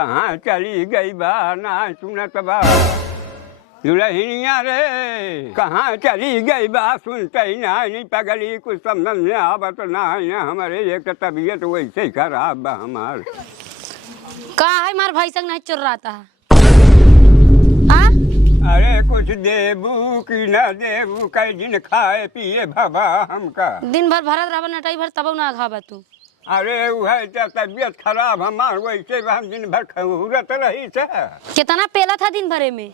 कहाँ चली गई बा ना सुनत बा दुल्हनिया रे कहाँ चली गई बा सुनते ही नहीं पगली कुछ समझ में आवत ना हमारे एक तबीयत वैसे ही खराब बा हमार। कहा है मार भाई संग नहीं चुर रहा था। अरे कुछ देबू कि न देबू कई दिन खाए पिए बाबा हमका दिन भर भरत रहा नटाई भर तब ना खाबा तू। अरे वह तबीयत खराब हमार वैसे हम दिन भर खौरत रही था। कितना पेला था दिन भरे में?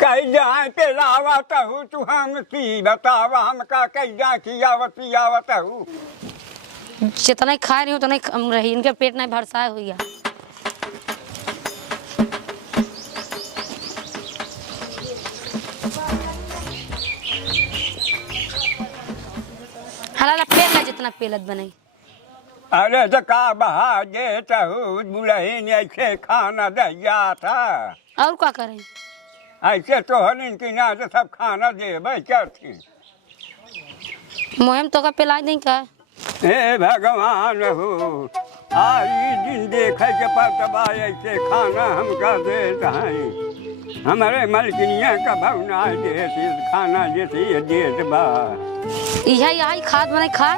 कई जाए पेलावत हूँ तू हमसी बतावा हमका कई जा खियावत हूँ। जितना खा रही हूँ उतना कम रही इनके पेट नहीं भरसाए हुई है। हला पेला जितना पेलत बने। अरे तो का बहा देता हूँ बुलहीन ऐसे खाना दिया था और क्या करें? ऐसे तो हलिन की ना तो सब खाना दे भाई क्या थी मोहम तो का पिला दें का? हे भगवान हो आज दिन देखे के पतबा ऐसे खाना हमका देता है हमारे मलकिनिया का भवना जैसे खाना जैसे देत बा यही खाद बना खा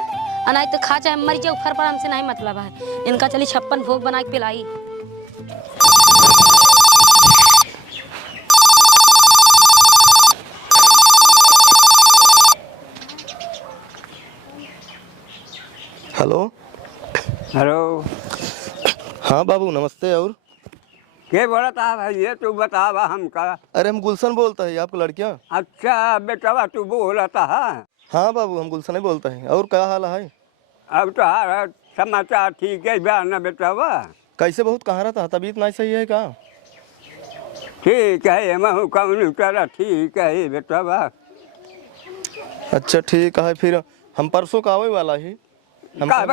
नहीं तो खा चाहे मर जाए ऊपर पर हमसे नहीं मतलब है। इनका चली 56 भोग बना के पिलाई। हेलो हेलो हाँ बाबू नमस्ते। और के बोला था भैया तू बतावा हमका। अरे हम गुलशन बोलता है आपका लड़कियाँ। अच्छा बेटवा तू बोला था। हाँ बाबू हम गुलशन ही बोलता है। और क्या हाल है? अब तो समाचार ठीक है बा ना बेटवा? कैसे बहुत कहाँ रहता तबीयत नहीं सही है क्या? ठीक है महू कौन करा ठीक है बेटवा। अच्छा ठीक है फिर हम परसों का आवे वाला ही। हाँ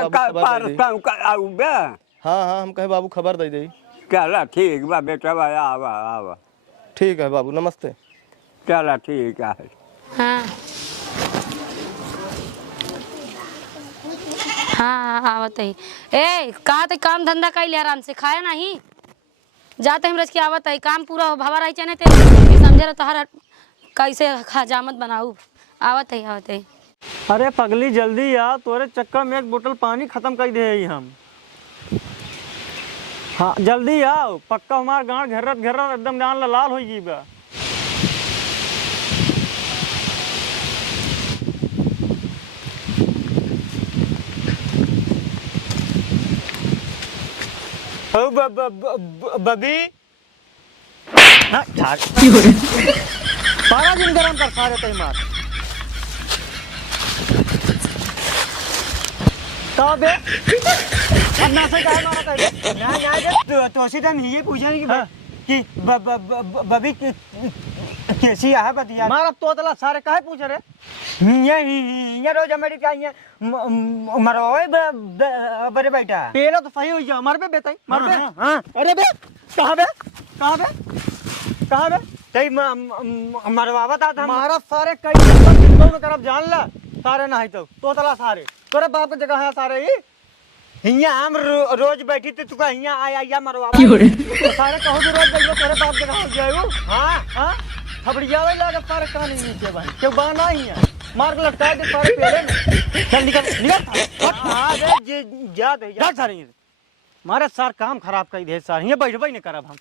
हाँ हम कहे बाबू खबर दे दी। चला ठीक बा बेटवा आवा आवा। ठीक है बाबू नमस्ते। चला ठीक है। हाँ हाँ आवत है। ए कहा थे काम धंधा कर ले आराम से खाया नहीं जाते हम रच के आवत है काम पूरा हो भवा रही चाहे ते समझे रहा तोहर कैसे हजामत बनाऊ। आवत है। अरे पगली जल्दी आ तोरे चक्कर में एक बोतल पानी खत्म कर दे हम। हाँ जल्दी आओ पक्का हमार गाँव घेरत एकदम गाँव लाल हो जीबा। बबी सारा दिन गरम कर सारे तय मार तब अन्ना से काय मारा तय ना तो सीधा ये पूछने कि बबी कैसी है बतिया मारा तोतला सारे काहे पूछ रहे ये रोज अमेरिका ये मरोए बड़े बेटा पेला तो सही हो जा मर बे बेटा मर बे। हां अरे बे कहां बे तई मरवावा था हमारा सारे कई दोनों तरफ जान ला सारे नहीं तो तोतला सारे तोरे बाप की जगह है सारे ही हिया हम रोज बैठी थे तू का हिया आया मरवावा तो सारे कहो तो रोज बैठो तेरे बाप जगह हो जाएगो। हां हां खबड़ियावे लगा सारे कहानी नीचे भाई क्यों बाना ही है मार लगता है सारे पेड़े में चल निकल हां बे जा दे जा सारे मारे सर काम खराब कर दे सर ये बैठबे नहीं करब हम।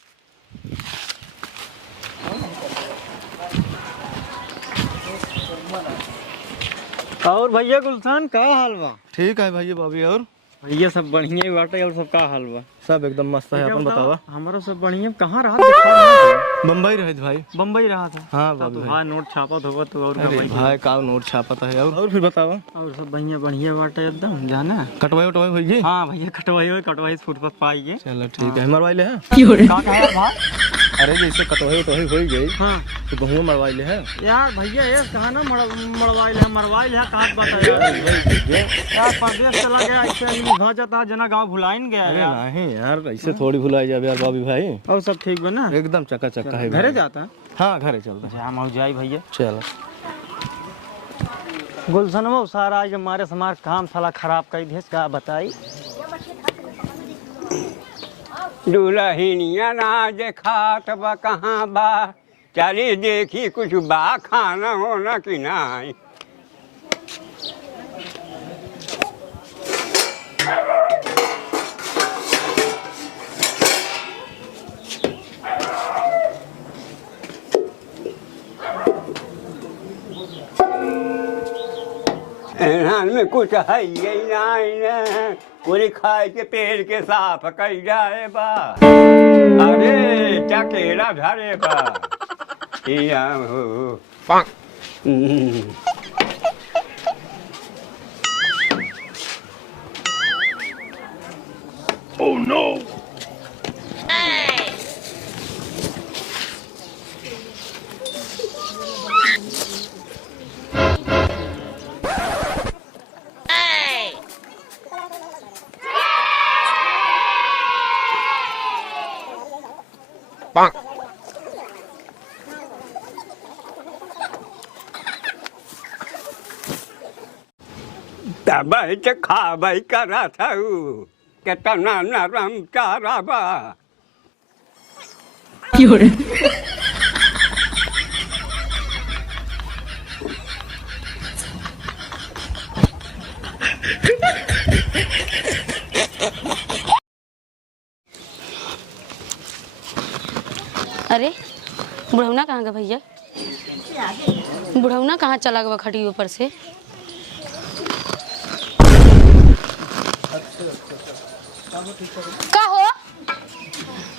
और भैया गुलशन का हाल बा? ठीक है भैया भाभी। और भैया सब बढ़िया ही बाटे और सब का हाल बा? सब एकदम मस्त है। अपन बतावा। हमारा सब बढ़िया। कहाँ रहा? बम्बई रहे भाई। बम्बई रहा था। हाँ बाबू हाँ नोट छापा तो और भाई का नोट छापा है। और फिर बतावा। और सब बढ़िया बाटे एकदम जाना कटवाई उटवाई होगी। हाँ भैया कटवाई फुटपाथ पाइए। चलो ठीक है मरवाई ले है। अरे जैसे कटवाई उटवाई हो गई हाँ तो गहूँ मरवाई ले है यार भैया ये कहा ना मरवाई ले कहाँ बता यार परदेश चला गया ऐसे जाता जना गाँव भुलाइन गया। अरे नहीं यार ऐसे थोड़ी भुलाई जाए यार भाभी भाई। और सब ठीक बना एकदम चक्का चक्का है। घरे जाता? हाँ घरे चलता है। हम जाए भैया। चलो गुलशन वो सारा आज हमारे समाज काम साला खराब कर दिए का बताई। दुल्हनिया ना देखात बा कहाँ बा, चली देखी कुछ बा खाना होना कि नहीं। एहन में कुछ है ही नहीं ने, पूरी खाए के पेड़ के साफ कई जाए बा। अरे चकेरा धरे बा या हो। Oh no! तबाई च खाबाई करा था कितना नरम चारा बा। अरे बुढ़ौना कहाँ गया भैया? बुढ़ौना कहाँ चला गया खड़ी ऊपर से? का हो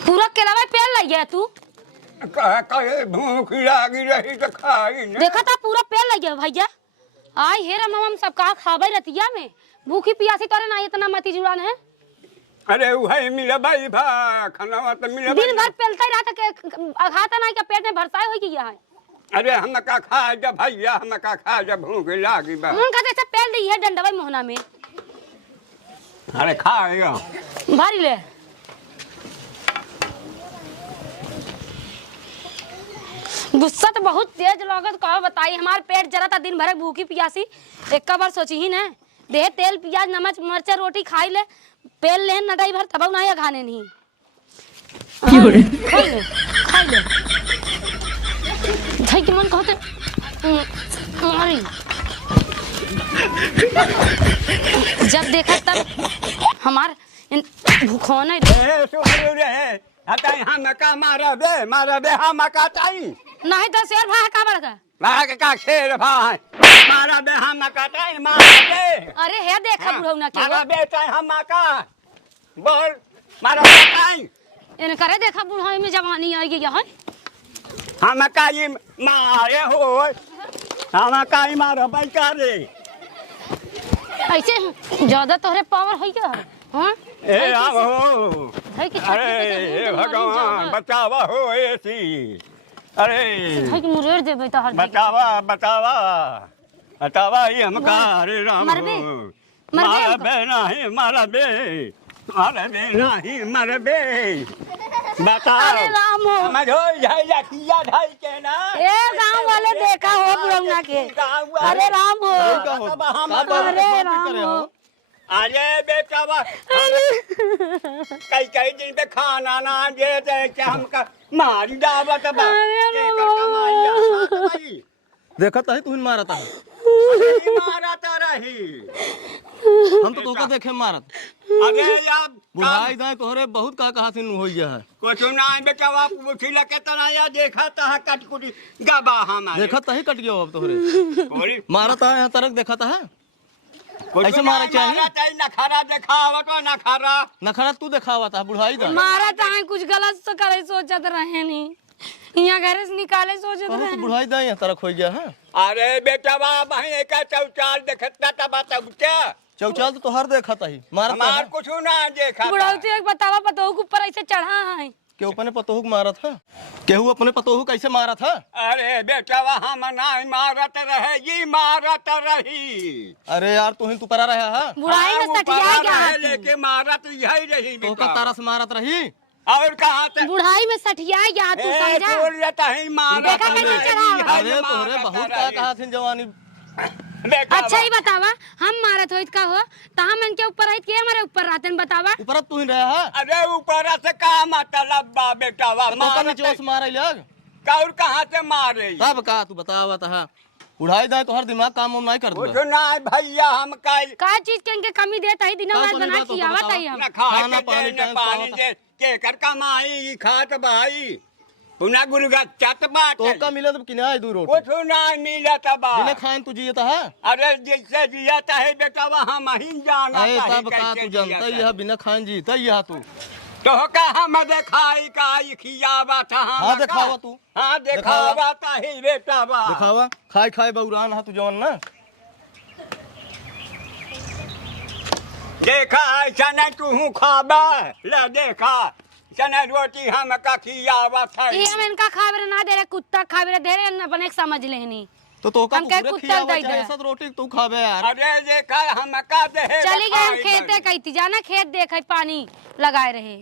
पूरा केला में पेड़ लग गया तू? भूख लगी रही तो खाई ना। देखा था पूरा पेड़ लग गया भैया। आई हे राम हम सब कहा खाबे रतिया में, भूखी पियासी तोरे ना इतना मती जुड़ान है। अरे वही मिला भाई भा खाना तो मिला। दिन भर पेलता ही रहा था खाता नहीं का पेट में भरसाई हो गया है। अरे हम का खा जब भैया हम का खा जब भूख लगी बा। उनका जैसे पेल दी है डंडवा मोहना में। अरे खाएगा भारी ले। गुस्सा तो बहुत तेज लगत कहो बताई। हमार पेट जरा था दिन भर भूखी पियासी, एक बार सोची ही न दे तेल प्याज नमक मरचा रोटी खाई ले पेल ले नदाई भर तब ना खाने नहीं। खाई ले खाई ले भाई के मन कहते अरे जब देखा तब हमार भूखो नहीं रे हटाई हम का मारा दे हम का ताई नहीं तो शेर भाई का बड़का भाग का शेर भाई मारा दे हम का ताई मारा दे। अरे हे देखा बुढ़ौना के मारा दे ताई हम का बोल मारा दे ताई इन करे देखा बुढ़ाई में जवानी आ गई है। हम का ये मारे हो हम का ही मारो भाई का रे ऐसे ज्यादा तोहरे पावर है क्या? हां ए आओ है कि अरे भगवान बचावा हो ऐसी। अरे है कि मुरेर देबे तो हर बतावा बतावा बतावा ये हम का अरे राम मरबे मारा बे नहीं मारा बे नहीं मारा बे बताओ। अरे राम हो समझ हो जाए किया ढाई के ना ए गांव वाले देखा हो बुढ़ौना के। अरे राम हो अरे राम हो अरे बेटा कई दिन पे खाना ना दे दे हमका मारी दावत बा देखा था तू मारता है मारता रही हम तो तोका देखे मारत। अरे यार बुढ़ाई दाई तोहरे बहुत का कहा सिन हो गया है कुछ ना बेटा पूछिला के तना या देखा ता कटकुटी गबा हमारे देखा था ही कट गया अब तोहरे मारता है तरक देखा था ऐसे मारा चाहिए नखारा दिखावा तो नखरा तू दिखावा था बुढ़ाई दा मारा था कुछ गलत तो करे सोचत रहे नहीं यहाँ घर से निकाले सोचत तो रहे। बुढ़ाई दा तरक हो गया है। अरे बेटा भाई का चौचाल देखता था बात क्या चौचाल तो तोहर देखा था ही मारता कुछ ना देखा बुढ़ौती एक बतावा पतोह के ऊपर ऐसे चढ़ा है केहू अपने पतोहू को मारा था केहू अपने पतोहू कैसे मारा था। अरे बेटा हम नहीं मारत रहे ये मारत रही। अरे यार तू ही तू परा रहा है बुढ़ाई में सटिया गया लेके मारत यही रही तो का तारा से मारत रही और कहाँ से बुढ़ाई में सटिया गया तू समझा बोल लेता है मारत देखा कैसे चढ़ा अरे तोहरे बहुत का कहा थी जवानी बेटा अच्छा ही बतावा, हम मारत होइत का हो त हम इनके ऊपर रहित के हमारे ऊपर रहतन बतावा। ऊपर तू ही रहा है अरे ऊपर से का मतलब बा बेटा वा तो का नीचे से मारे लग कौर कहाँ से मारे तब का तू बतावा ता उड़ाई दे तो हर दिमाग काम हम नहीं कर दो कुछ ना भैया हम का चीज के इनके कमी देता ही दिन रात बना खियावत ही हम। खाना पानी न पानी दे के कर कमाई खात भाई पुना गुरुगा चत बात तो का मिले तो किनाय दूर रोटी कुछ ना मिलत बा बिना खान तू जियता है अरे जैसे जियाता है बेटा वह हम ही जाना अरे तब का तू जानता ही है बिना खान जीता ही है तू तो का हम देखाई का खियावा था हम हाँ दिखावा तू हाँ दिखावा ता ही बेटा बा दिखावा खाए खाए बउरान है तू जवन ना देखा ऐसा नहीं तू खाबा ले देखा चना रोटी हम का खियावा था ये हम इनका खावे ना दे रहे, कुत्ता खावे दे रहे न बने समझ लेनी। तो का हम कहे पूरे कुत्ता खियावा दई दे। चाहे सब रोटी तू खावे यार अरे देखा हम का दे चली गए हम खेते कहती जाना खेत देखे पानी लगाए रहे।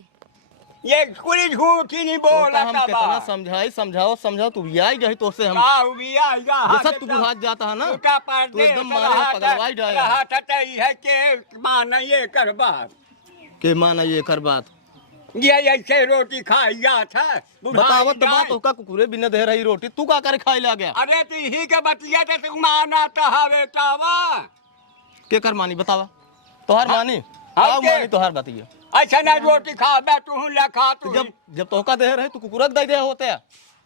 ये कुली झूठी नहीं तो बोला हम कितना समझाओ तू भी आई गई तो से हम जैसा तू बुझात जाता है ना तू एकदम मारे पगलवाई जाए के मान ये कर बात के माना ये कर बात ये ऐसे रोटी खाइया था बतावत तो बात होका कुकुरे बिना दे रही रोटी तू का करे खाई ला गया अरे तू ही के बतिया ते तू माना तो हवे तावा के कर मानी बतावा तोहार मानी हाँ, आओ के? मानी तोहार बतिया ऐसा ना रोटी खा बे तू ले खा तू जब तोका दे रहे तू कुकुरक दे दे होते है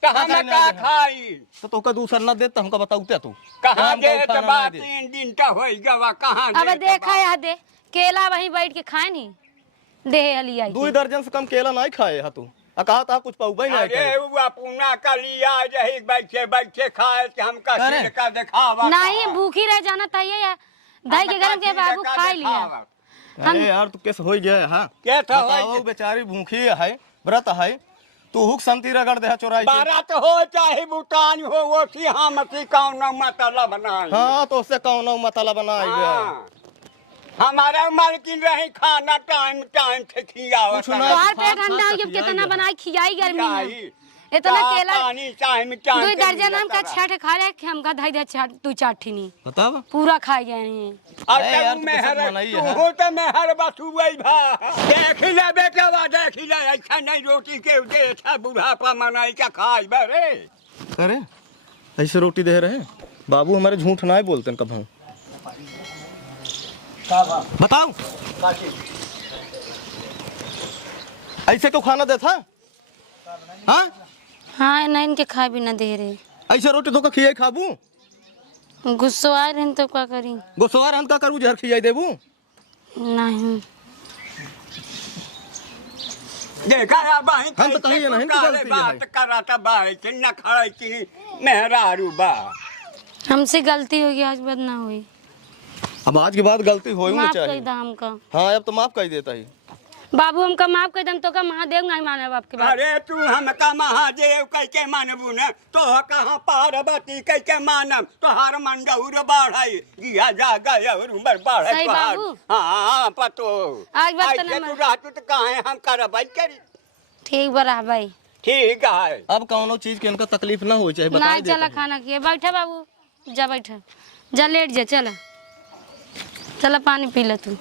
तो हम का खाई तो तोका दूसर न दे तो हमका बताऊते तू कहाँ हमका दे तो खाना बात नहीं दे। 3 दिन तो होई गवा कहाँ अब देखा या दे केला वहीं बैठ के खाए नहीं दे हली आई 2 दर्जन से कम केला नहीं खाए हा तू आ कहा था कुछ पाऊ नहीं अरे करे वो पुना का लिया यही बैठे बैठे खाए कि हम का करे? सिर का दिखावा नहीं भूखी रह जाना चाहिए या दही के गरम के बाबू खा लिया। अरे यार तू कैसे हो गया हां के था बताओ बेचारी भूखी है व्रत है तू हुक संती रगड़ दे चोराई के। बारात हो चाहे बुटान हो वो सी हम सी कौन मतलब बनाई हाँ तो उससे कौन मतलब बनाई गया हाँ। हमारा मालकिन रहे खाना टाइम टाइम से खियावा कुछ ना तोहार खा- पेट खा ठंडा हो के गया खियाई कितना गया। बनाई खियाई गर्मी में खियाई। इतना केला पानी टाइम 2 दर्जन हम का छठ खा रहे कि हम का धई धई छठ तू चाठी नहीं बतावा पूरा खा गए हैं। अरे यार, तू कैसे बनाई है? हो तो मैं हर बस वही भा देख ले बेटा वा देख ले ऐसा नहीं रोटी के दे था बुढ़ापा मनाई का खाई बरे करे ऐसे रोटी दे रहे बाबू हमारे झूठ ना बोलते कब हम बताओ ऐसे क्यों खाना देता हाँ हाँ नहीं इनके खा भी ना दे रहे, ऐसे रोटी धोखा खियाई खाबू गुस्सो आ रहे तो क्या करी। गोसवार हम का करू जहर खियाई देबू नहीं देखा भाई हम तो कहिए नहीं तो गलती है बात करा था भाई न खड़े की मेहरारू बा हमसे गलती होगी आज बाद ना हुई, अब आज के बाद गलती हो ही माफ कर चाहिए दा हमका। हाँ अब तो माफ कर देता ही बाबू हमका माफ कर दम तो का महादेव नहीं माने बाप के बात। अरे तू हमका महादेव कैसे मानबू न तो कहाँ पार्वती कैसे मानब तोहार मंडौर बढ़ाई गिया जा गया उमर बढ़ाई सही तोहार बाबू। हाँ पतो आज बात तो ऐसे नहीं तू रहतू तो कहाँ हम करबै करी ठीक बरा भाई ठीक है अब कौनो चीज के इनका तकलीफ ना हो चाहे नहीं बताई चला देता खाना किए बैठे बाबू जा बैठे जा लेट जा चला चला पानी पी ले तू।